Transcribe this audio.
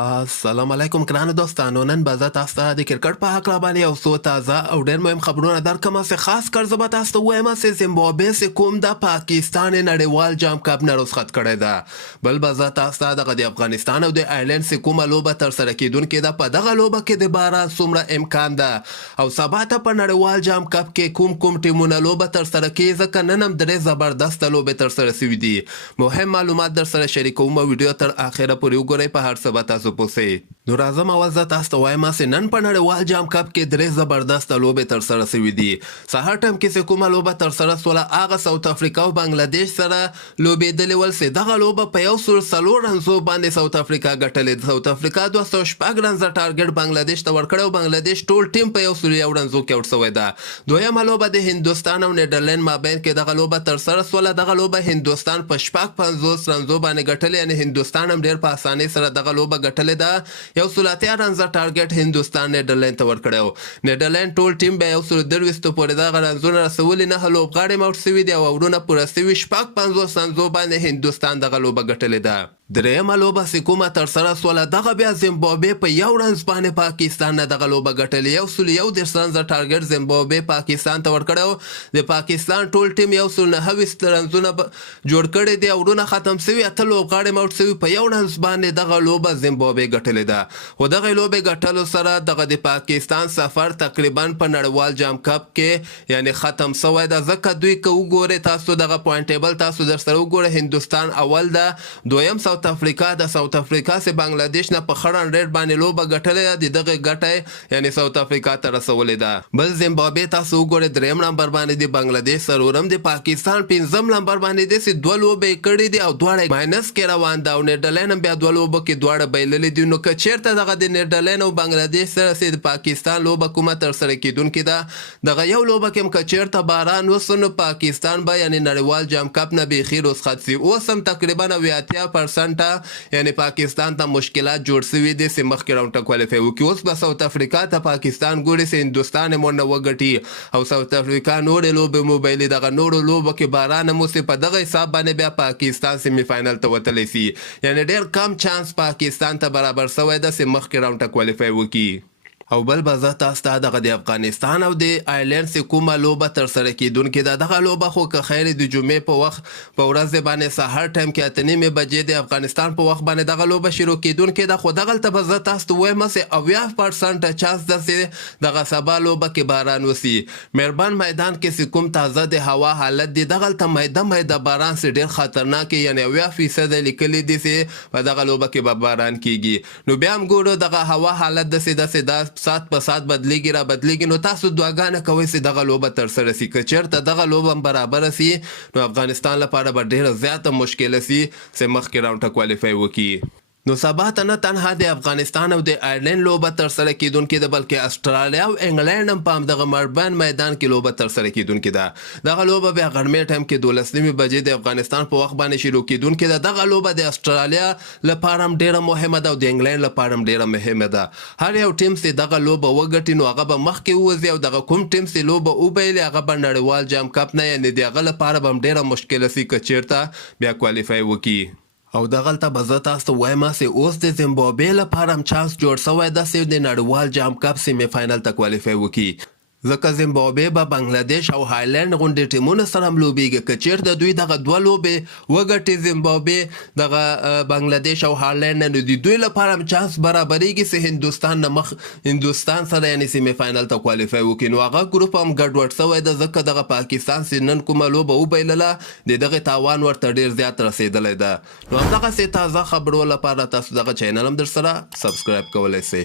السلام علیکم ګرانو دوستانو نن به زه تاسو ته د کرکټ په هکله باندې یو څو تازه او ډېر مهم خبرونه درکړم چې خاص کر زه به تاسو ته ووایم چې زیمبابوې چې کوم د پاکستان نړیوال جام کپ نه رخصت کړی ده بل به زه تاسو ته دغه د افغانستان او د آیرلینډ چې کومه لوبه ترسره کیدونکې ده په دغه لوبه کې د باران څومره امکان ده او سبا ته په نړیوال جام کپ کې کوم ټیمونه لوبه ترسره کوي ځکه نن هم درې زبردسته لوبې ترسره شوي دي مهم معلومات درسره شریکوم ویډیو تر اخره پورې وګورئ په هر څه به تاسو پوسئ نو راځم اول زه تاسو ته وایم چې نن په نړیوال جام کپ کې درې زبردسته لوبې ترسره شوي دي سهار ټایم کې چې کومه لوبه ترسره شوله هغه ساوت افریقا او بنګلادیش سره لوبېدلې ول چې دغه لوبه په 104 رنزو باندې ساوت افریقا ګټلې ساوت افریقا 206 رنزه ټارګټ بنګلادیش ته ورکړی او بنګلادیش ټول ټیم په 101 رنزو کې آوټ شوی ده دویمه لوبه د هندوستان او نیدرلند مابین کې دغه لوبه ترسره شوله دغه لوبه هندوستان په 50 رنزو باندې ګټلې یعنې هندوستان هم ډېر په اسانۍ سره دغه لوبه ګټلې ده 103 رنزه ټارګټ هندوستان نیدرلند ته ورکړی نیدرلند ټول ټیم به 123 پورې دغه رنزونه رسولي نه لوبغاړي هم آوټ شوي دي او اورونه پوره شوي 50 رنزو باندې هندوستان دغه لوبه ګټلې ده درېیمه لوبه چې کومه ترسره شوله دغه بیا زیمبابوې په 1 رنز باندې پاکستان نه دغه لوبه ګټلې 101 رنزه ټارګټ زیمبابوې پاکستان ته ورکړی د پاکستان ټول ټیم 129 رنزونه جوړ کړي دي اورونه ختم شوي اته لوبغاړي هم آوټ شوي په 1 رنز باندې دغه لوبه زیمبابوې ګټلې ده خو دغه لوبې ګټلو سره دغه د پاکستان سفر تقریبا په نړیوال جام کپ کې یعنی ختم شوی ده ځکه دوی که وګورئ تاسو دغه پوینټ ټیبل تاسو درسره وګورئ هندوستان اول ده دویم ساوت افریقا د ساوت افریقا چې بنګلادیش نه په ښه رنډ باندې لوبه ګټلې ده د دغه ګټه یعنی ساوت افریقا ته رسولې ده بل زیمبابوې تاسو وګورئ درېیم نمبر باندې د بنګلادیش څلورم د پاکستان پنځم نمبر باندې دی چې دوه لوبې کړي دي او دواړه ماینس کې روان ده او نیدرلند هم بیا دوه لوبو کې دواړه بایللې دي نو که چېرته دغه د نیدرلند او بنګلادیش سره چې د پاکستان لوبه کومه ترسره کیدونکې ده دغه یو لوبه کې هم که چېرته باران وسو نو پاکستان به یعنی نړیوال جام کپ نه بیخي رخصت شي اوس هم تقریبا 80% یعنی پاکستان ته مشکلات جوړ شوي دي چې مخکې راونډ ته کوالیفای وکړي اوس به ساوت افریقا ته پاکستان ګوري چې هندوستان یې مونډه وګټي او ساوت افریقا نورې لوبې مو بایلي دغه نورو لوبو کې باران هم اوسي په دغه حساب باندې بیا پاکستان سیمي فاینل ته وتلی سي یعنی ډېر کم چانس پاکستان ته برابر شوی ده چې مخکې راونډ ته کوالیفای وکړي او بل به زه تاسو ته دغه د افغانستان او د آیرلینډ چې کومه لوبه ترسره کیدونکې ده دغه لوبه خو که خیر د جمعې په وخت په ورځ باندې سهار ټایم کې 8:30 بجې د افغانستان په وخت باندې دغه لوبه شروع کیدونکې ده خو دغلته به زه تاسو ته وایم چې 80% چانس ده چې دغه سبا لوبه کې باران وسي مهربان میدان کې چې کوم تازه د هوا حالت دی دغلته میده باران چې ډېر خطرناک یعنی 80% لیکلي دي چې په دغه لوبه کې به باران کیږي نو بیا هم ګورو دغه هوا حالت داسې ده ساعت په ساعت بدلیږي را بدلیږي نو تاسو دعاګانې کوئ چې دغه لوبه ترسره شي که چېرته دغه لوبه هم برابره شي نو افغانستان لپاره به ډېره زیاته مشکله شي چې مخکې راونډ ته کوالیفای وکړي نو سبا ته نه تنها د افغانستان او د آیرلینډ لوبه ترسره کیدونکې ده بلکې استرالیا او انګلینډ هم په همدغه مربن میدان کې لوبه ترسره کیدونکې ده دغه لوبه بیا غرمې ټایم کې 12 بجې د افغانستان په وخت باندې شروع کیدونکې ده دغه لوبه د استرالیا لپاره هم ډېره مهمه ده او د انګلینډ لپاره هم ډېره مهمه ده هر یو ټیم چې دغه لوبه وګټي نو هغه به مخکې ووځي او دغه کوم ټیم چې لوبه وبایلي هغه به نړیوال جام کپ نه یعنې د هغه لپاره به هم ډېره مشکله شي که چېرته بیا کوالیفای وکړي او دغلته به زه تاسو ته وایم چې اوس د زیمبابوې لپاره هم چانس جوړ شوی ده چې د نړیوال جام کپ سیمي فاینل ته کوالیفای وکړي ځکه زیمبابوې به بنګلادیش او هایلینډ غوندې ټیمونو سره هم لوبېږي که چېرته دوی دغه دوه لوبې وګټي زیمبابوې دغه بنګلادیش او هایلینډ نه نو د دوی لپاره هم چانس برابرېږي چې هندوستان سره یعنې سیمي فاینل ته کوالیفای وکړي نو هغه ګروپ هم ګډوډ شوی ده ځکه دغه پاکستان چې نن کومه لوبه وبایلله د دغې تاوان ورته ډېر زیات رسېدلی ده نو همدغسې تازه خبرو لپاره تاسو دغه چینل هم در سره سبسکرایب کولی سئ